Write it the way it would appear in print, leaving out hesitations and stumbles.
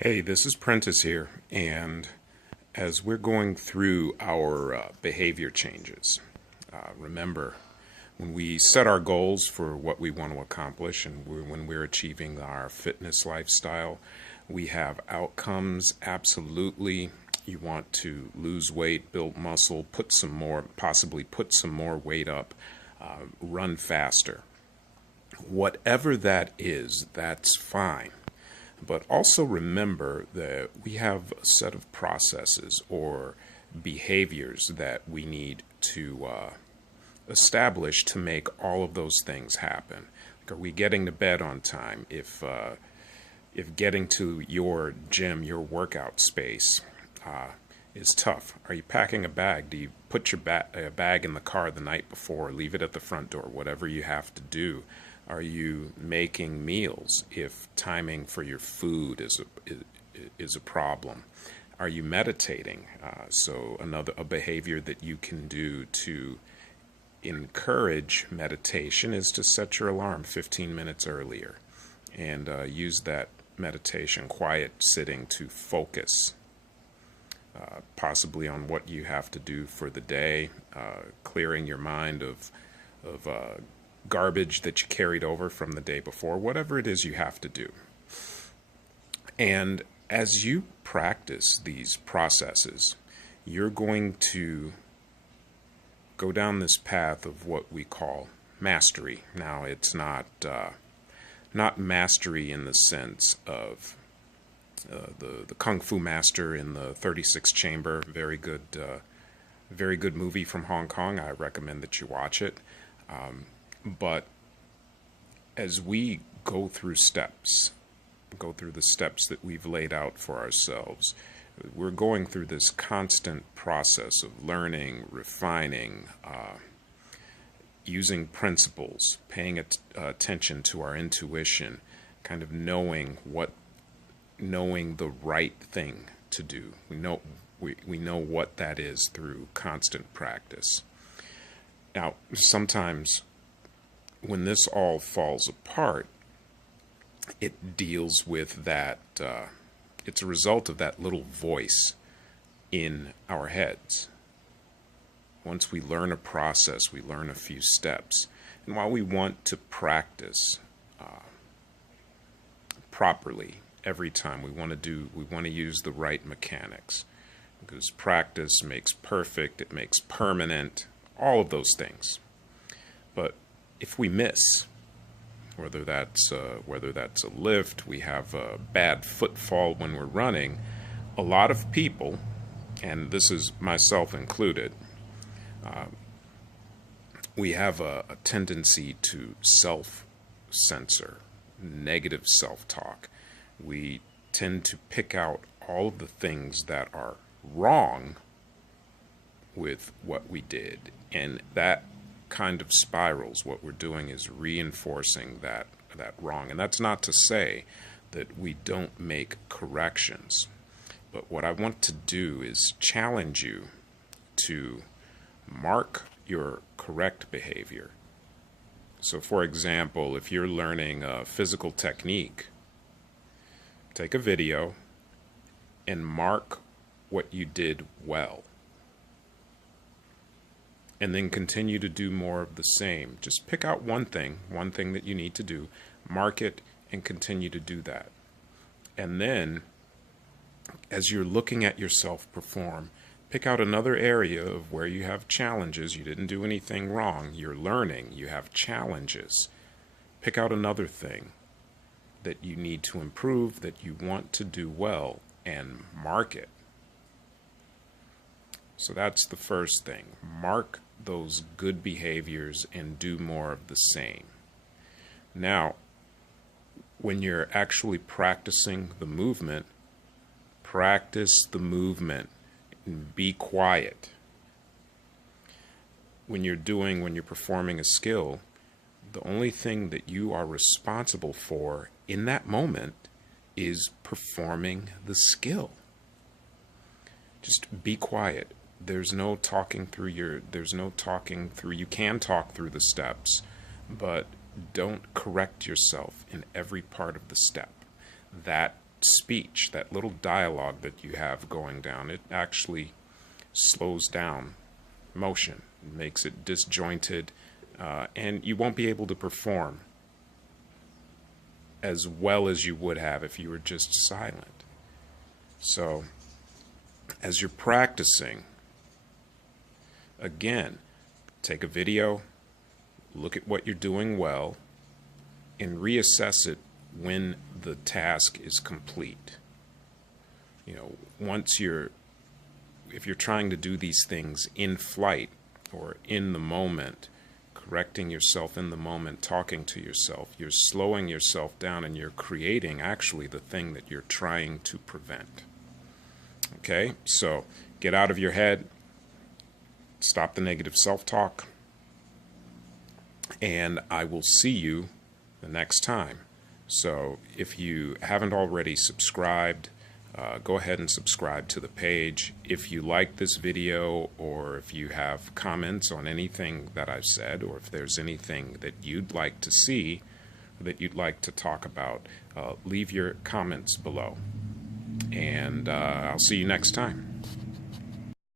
Hey, this is Prentice here, and as we're going through our behavior changes, remember when we set our goals for what we want to accomplish and when we're achieving our fitness lifestyle, we have outcomes. Absolutely. You want to lose weight, build muscle, put some more, possibly put some more weight up, run faster. Whatever that is, that's fine. But also remember that we have a set of processes or behaviors that we need to establish to make all of those things happen. Like, are we getting to bed on time? If getting to your gym, your workout space, is tough, are you packing a bag? Do you put your bag in the car the night before, leave it at the front door, whatever you have to do? Are you making meals if timing for your food is a problem? Are you meditating? So a behavior that you can do to encourage meditation is to set your alarm 15 minutes earlier and use that meditation, quiet sitting to focus. Possibly on what you have to do for the day, clearing your mind of garbage that you carried over from the day before, whatever it is you have to do. And as you practice these processes, you're going to go down this path of what we call mastery. Now, it's not mastery in the sense of the Kung Fu Master in the 36th Chamber. Very good movie from Hong Kong. I recommend that you watch it. But as we go through the steps that we've laid out for ourselves, we're going through this constant process of learning, refining, using principles, paying attention to our intuition, kind of knowing the right thing to do. We know what that is through constant practice. Now, sometimes when this all falls apart, it deals with that, it's a result of that little voice in our heads. Once we learn a process, we learn a few steps. And while we want to practice properly every time, we want to use the right mechanics, because practice makes perfect, it makes permanent, all of those things. But if we miss, whether that's a lift, we have a bad footfall when we're running, a lot of people, and this is myself included, we have a tendency to self-censor, negative self-talk. We tend to pick out all of the things that are wrong with what we did, and that kind of spirals. What we're doing is reinforcing that wrong. And that's not to say that we don't make corrections, but what I want to do is challenge you to mark your correct behavior. So for example, if you're learning a physical technique, take a video and mark what you did well, and then continue to do more of the same. Just pick out one thing that you need to do, mark it, and continue to do that. And then, as you're looking at yourself perform, pick out another area of where you have challenges. You didn't do anything wrong. You're learning. You have challenges. Pick out another thing that you need to improve, that you want to do well, and mark it. So that's the first thing. Mark those good behaviors and do more of the same. Now, when you're actually practicing the movement, practice the movement and be quiet. When you're performing a skill, the only thing that you are responsible for in that moment is performing the skill. Just be quiet. There's no talking through, you can talk through the steps, but don't correct yourself in every part of the step. That speech, that little dialogue that you have going down, it actually slows down motion, makes it disjointed, and you won't be able to perform as well as you would have if you were just silent. So, as you're practicing, again, take a video, look at what you're doing well, and reassess it when the task is complete. You know, if you're trying to do these things in flight or in the moment, correcting yourself in the moment, talking to yourself, you're slowing yourself down and you're creating actually the thing that you're trying to prevent. Okay, so get out of your head, stop the negative self-talk, and I will see you the next time. So if you haven't already subscribed, go ahead and subscribe to the page. If you like this video, or if you have comments on anything that I've said, or if there's anything that you'd like to see, that you'd like to talk about, leave your comments below. And I'll see you next time.